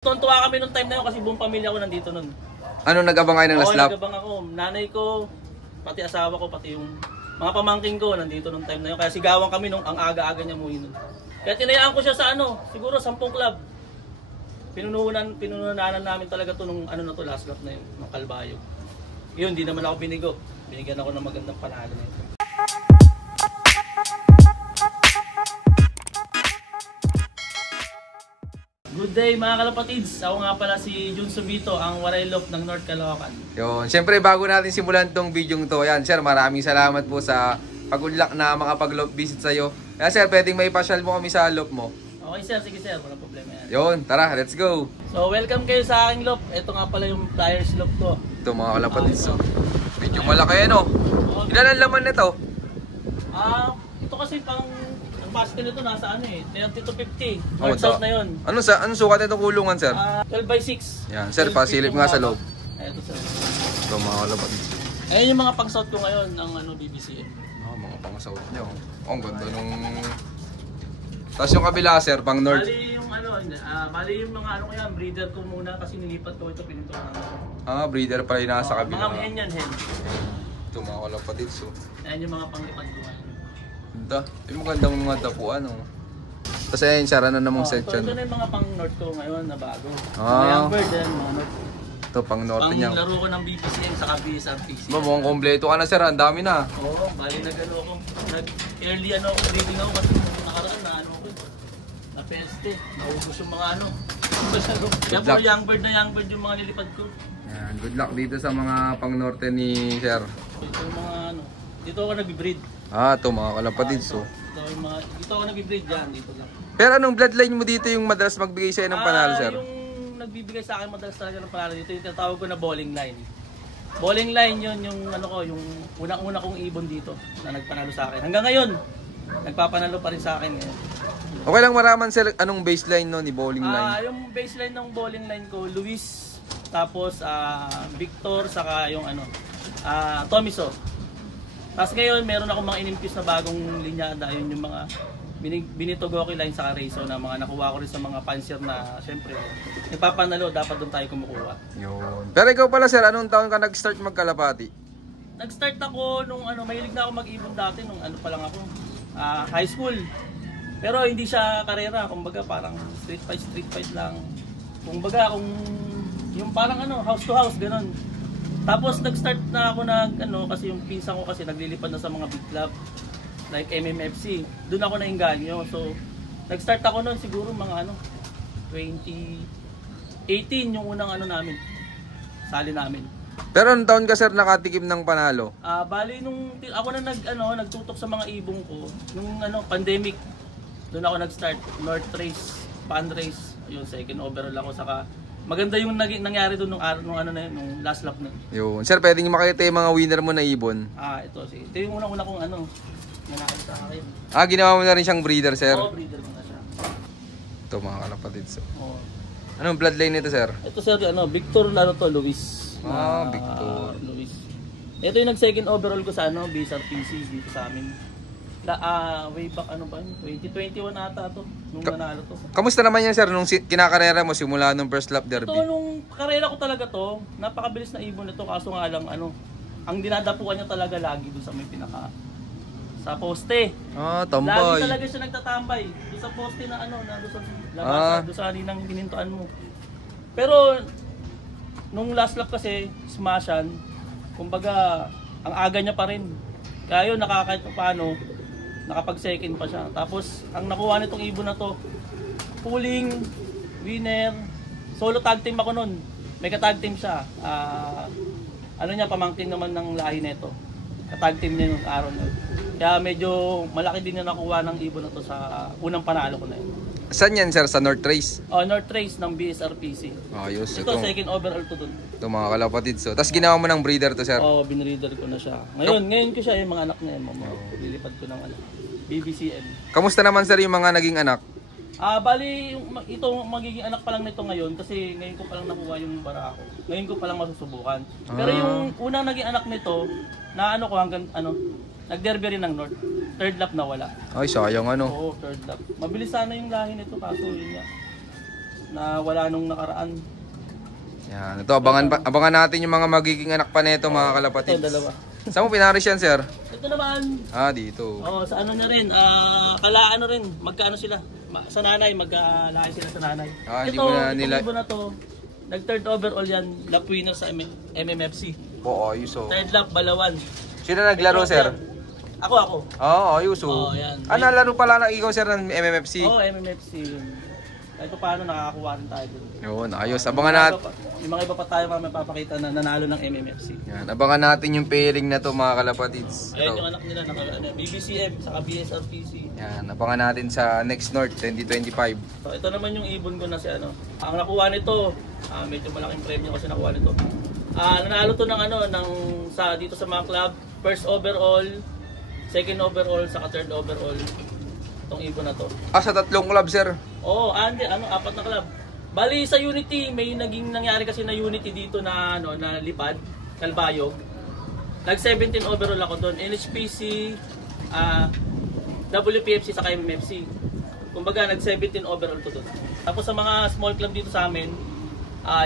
Tuntua kami nung time na yun kasi buong pamilya ko nandito nun. Ano, nag-abang kayo ng last lap? Oo, nag-abang ako. Nanay ko, pati asawa ko, pati yung mga pamangking ko nandito nung time na yun. Kaya sigawan kami nung ang aga-aga niya muwi nun. Kaya tinayaan ko siya sa siguro 10 club. Pinununan namin talaga to nung last lap na yun, ng Kalbayo. Yun, di naman ako binigo. Binigyan ako ng magandang panalo na ito. Good day mga kalapatids! Ako nga pala si Jun Subito, ang Warailop ng North Caloocan. Yun. Siyempre bago natin simulan tong video to, yan sir, maraming salamat po sa pag-unlock na makapag-lop visit sa'yo. Kaya sir, pwedeng may pasyal mo kami sa lop mo. Okay sir, sige sir, walang problema yan. Yun, tara, let's go! So welcome kayo sa aking lop. Ito nga pala yung Flyers lop ko. Ito mga kalapatids, medyo malaki yan Ilan ang laman nito? Ito kasi pang basket nito nasa 30 to 50. North south na yun. Anong sukat nitong kulungan sir? 12 by 6. Yan, sir, pasilip nga sa loob. Ito sir. Ito mga kalapatids. Ayan yung mga pang-south ko ngayon ng BBC. Mga pang-south nyo. Ang ganda nung... Tapos yung kabila sir, pang north. Bali yung mga breeder ko muna kasi nilipat ko ito pinintuan ko. Breeder pala yung nasa kabila. Mga hen yan, hen. Ito mga kalapatids. Ayan yung mga panglipad ko ngayon. Ganda. Yung magandang mga dapuan Tapos ayun, sara na namang section. Ito na yung mga pang north ko ngayon na bago. Mga young bird yan, mga north. Ito pang north niya. Pang laro ko ng BBCM saka BSRPC. Mukhang kompleto ka na sir, ang dami na. Oo, bali nag-early breeding ako kasi nakaraan na na peste. Naubos yung mga Kaya po young bird yung mga nilipad ko. Yan, good luck dito sa mga pang norte ni sir. Ito yung mga dito ako nag-breed. Ito mga kalapatids Dito ako nag-breed dyan, dito lang. Pero anong bloodline mo dito yung madalas magbigay sa'yo ng panalo sir? Yung nagbibigay sa akin madalas talaga ng panalo dito, yung tinatawag ko na bowling line. Bowling line yun, yung yung unang-una kong ibon dito na nagpanalo sa akin. Hanggang ngayon, nagpapanalo pa rin sa akin ngayon. Okay lang maraman sir, anong baseline ni bowling line? Yung baseline ng bowling line ko, Luis, tapos Victor, saka yung Tomiso. Tapos ngayon, meron akong mga inimpis na bagong linyada. Yun yung mga Benito Goki line sa Raiso na mga nakuha ko rin sa mga pansier na syempre, nagpapanalo, dapat doon tayo kumukuha. Yun. Pero ikaw pala sir, anong taon ka nag-start magkalapati? Nag-start ako nung mahilig na ako mag-ibon dati nung pa lang ako, high school. Pero hindi siya karera, kumbaga parang street fight lang. Kumbaga yung parang house to house, ganun. Tapos nag-start na ako kasi yung pinsan ko kasi naglilipad na sa mga big club like MMFC. Doon ako nainganyo. So nag-start ako noon siguro mga 2018 yung unang namin. Sali namin. Pero anong taon ka sir nakatikim ng panalo? Bali nung ako na nagtutok sa mga ibong ko nung pandemic. Doon ako nag-start North Race, Pan Race, yung second overall ako saka maganda yung nangyari doon nung last lap na. Yun. Sir, pwedeng makita yung mga winner mo na ibon? Ito. Ito yung unang-una kong nanakit sa akin. Ginawa mo na rin siyang breeder, sir? Oo, breeder ko na siya. Ito mga kalapatids. Oo. Anong bloodline nito, sir? Ito, sir, Victor, Luis. Victor. Luis. Ito yung nag-second overall ko sa BSRPC dito sa amin. Way back 2021 ata to nung nanalo to. Kamusta naman yan sir nung kinakarera mo simula nung first lap derby? Ito nung karera ko talaga to, napakabilis na ibon nito kaso nga lang ang dinadapuan niya talaga lagi doon sa may sa poste. Tambay. Lagi talaga siya nagtatambay doon sa poste na doon sa labas, doon sa halinang hinintuan mo. Pero nung last lap kasi smashan, kumbaga ang aga niya pa rin. Kaya yun kahit paano nakapag second pa siya. Tapos ang nakuha nitong ibon na to, pulling, winner, solo tag team ako nun. May ka-tag team siya. Pamangkin naman ng lahi nito. Ka-tag team niya nung araw na yun. Kaya medyo malaki din na nakuha ng ibon na to sa unang panalo ko na yun. Saan yan sir? Sa North Race? North Race ng BSRPC. Ayos. Ito second overall to dun. Ito mga kalapatids. Tapos ginawa mo ng breeder to sir? Binreader ko na siya. Ngayon ko siya yung mga anak niya. Lilipad ko ng BBCM. Kamusta naman sir yung mga naging anak? Bali, ito magiging anak pa lang nito ngayon kasi ngayon ko pa lang nakuha yung barako. Ngayon ko pa lang masusubukan. Pero yung unang naging anak nito, na hanggang nag-derby rin ng North. Third lap na wala. Ay, sayang Oo, third lap. Mabilis sana yung lahi nito kaso yun nga. na wala nung nakaraan. Yan. Ito, abangan natin yung mga magiging anak pa nito, mga kalapatids. Ito, dalawa. Saan mo pinaris yan, sir? Ito naman. Dito. Sa ano na rin, kalaan rin, magkaano sila. Sa nanay, magkalaki sila sa nanay. Hindi ito, mo na nila... Ito na to, nag-third overall yan, lap winner sa MMFC. Oo, ayos oh. Third lap, Balawan. Sino naglaro, sir? Ako. Ayos oh. Yan. Nalaro pala na ikaw, sir, ng MMFC? MMFC. Kahit paano nakakakuha rin tayo dun. Yun, ayos. Abangan natin. Yung mga iba pa tayo mapapakita na nanalo ng MMFC. Yan, abangan natin yung pairing na to, mga kalapatids. Ayan yung anak nila, BBCM, saka BSRPC. Yan, abangan natin sa Next North 2025. So, ito naman yung ibon ko na si ano. Ang nakuha nito, medyo malaking premyo kasi nakuha nito. Nanalo to ng dito sa mga club, first overall, second overall, saka third overall. Itong ibon na to. Sa tatlong club, sir? Oo, hindi, apat na club. Bali sa Unity, may nangyari kasi na Unity dito na na lipad, Calbayog. Nag 17 overall ako doon. NHPC, WPFC sa MMFC. Kumbaga nag 17 overall to doon. Tapos sa mga small club dito sa amin,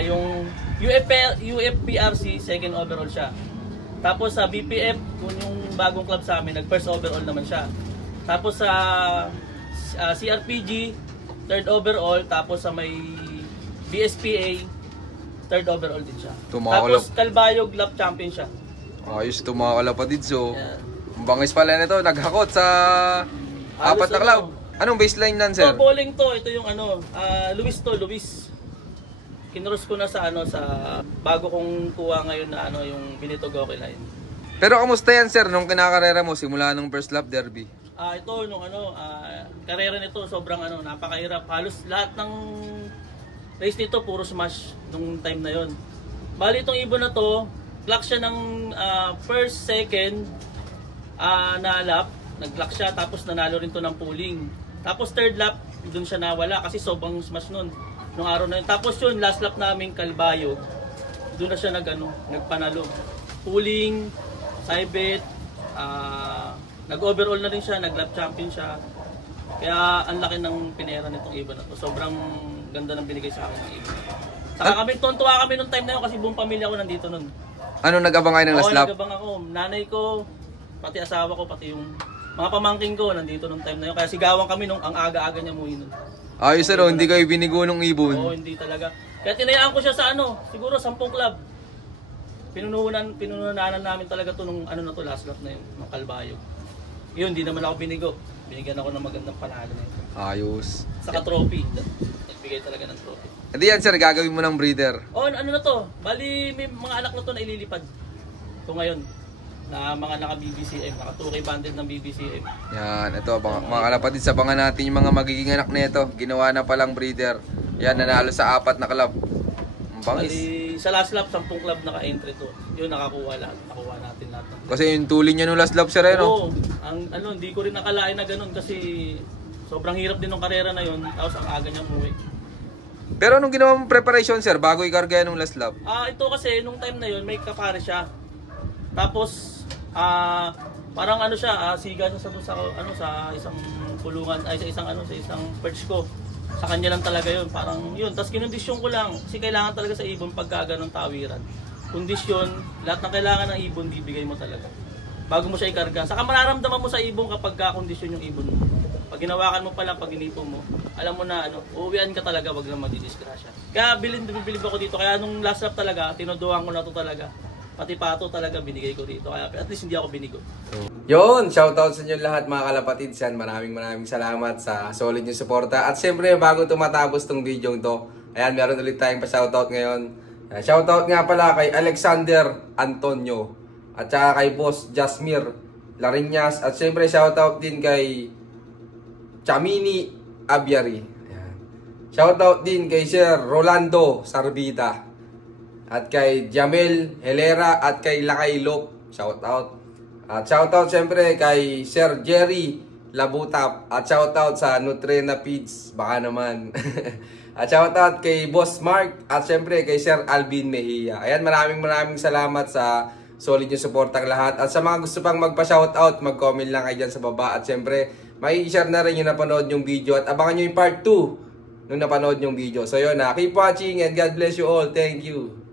yung UFPRC second overall siya. Tapos sa BPF, yung bagong club sa amin, nag first overall naman siya. Tapos sa CRPG, third overall. Tapos sa may BSPA, third overall din siya. Tapos Calbayog lap champion siya. Ayos ito, mga kalapatids. So, ang bangis pala nito, naghakot sa apat na club. Anong baseline nan, sir? Bowling to. Ito yung Luis. Kinross ko na sa bago kong kuha ngayon na yung Benito Goki line. Pero kamusta yan, sir, nung kinakarera mo simula nung first lap derby? Ito nung karera nito sobrang napakahirap. Halos lahat ng race nito puro smash nung time na yon. Bali itong ibon na to, clock siya ng first, second na lap, nag-clock siya tapos nanalo rin to ng pooling. Tapos third lap, doon siya nawala kasi sobrang smash nun nung araw na yun. Tapos yun, last lap namin Calbayog, doon na siya nagpanalo. Pooling, Cybet, nag-overall na rin siya, nag-lap champion siya. Kaya ang laki ng pinera nitong ibon na to. Sobrang ganda ng binigay sa akin ng ibon. Saka tuwa kami nung time na yun kasi buong pamilya ko nandito nun. Nag-abang kayo ng last lap? Nag-abang ako. Nanay ko, pati asawa ko, pati yung mga pamangking ko nandito nung time na yun. Kaya sigawan kami nung ang aga-aga niya muwi nun. Ayos hindi kayo binigo ng ibon? Oo, hindi talaga. Kaya tinayaan ko siya sa siguro 10 club. Pinununan namin talaga to nung last lap na yun, ng Calbayog. Yun, hindi naman ako binigo. Binigyan ako ng magandang panalo na yun. Ayos. Saka trophy. Nagbigay talaga ng trophy. Hindi yan, sir, gagawin mo ng breeder. Na to? Bali, may mga anak na to na ililipad. Ito ngayon, na mga naka-BBCM, naka 2K bundle ng BBCM. Yan, ito, mga kalapatids, abangan natin yung mga magiging anak nito. Ginawa na palang breeder. Yan, nanalo sa 4 na club. Ang bangis. Bali, sa last lap, 10 club naka-entry to. Yun, nakakuha lahat. Nakuha natin lahat. Kasi yung tulin niya nung last lap, sir, no? Oo. Hindi ko rin nakalain na ganun kasi sobrang hirap din ng karera na yun. Tapos ang aga niya umuwi. Pero nung ginawa mong preparation, sir, bago ikarga nung last lap? Ito kasi, nung time na yun, may kapare siya. Tapos, parang siya, siga siya sa isang pulungan, sa isang perch ko. Sa kanya lang talaga yun, parang yun. Tapos kinondisyon ko lang, kasi kailangan talaga sa ibon pagka ganong tawiran. Kondisyon, lahat ng kailangan ng ibon, bibigay mo talaga. Bago mo siya ikarga. Saka mararamdaman mo sa ibon kapag kondisyon yung ibon mo. Pag ginawakan mo pala, pag inipo mo, alam mo na uuwian ka talaga, wag lang madidisgrasya. Kaya bilib ako dito. Kaya nung last lap talaga, tinodohan ko na to talaga. Pati pato talaga binigay ko dito. Kaya at least hindi ako binigo. Yun, shoutout sa inyo lahat mga kalapatids. Maraming salamat sa solid yung suporta. At syempre, bago tumatapos tong video to, ayan, meron ulit tayong pa-shoutout ngayon. Shoutout nga pala kay Alexander Antonio at saka kay Boss Jasmir Lariñas. At syempre, shoutout din kay Chamini Abiari. Shoutout din kay Sir Rolando Sarbita. At kay Jamel Helera at kay Lakay Lop. Shoutout. At shoutout syempre kay Sir Jerry Labutap. At shoutout sa Nutrena Feeds. Baka naman. At shoutout kay Boss Mark. At syempre kay Sir Alvin Mejia. Ayan, maraming salamat sa solid yung supportang lahat. At sa mga gusto pang magpa-shoutout, mag-comment lang kayo dyan sa baba. At syempre, may i-share na rin yung napanood yung video. At abangan nyo yung part 2 nung napanood yung video. So yun na, keep watching and God bless you all. Thank you.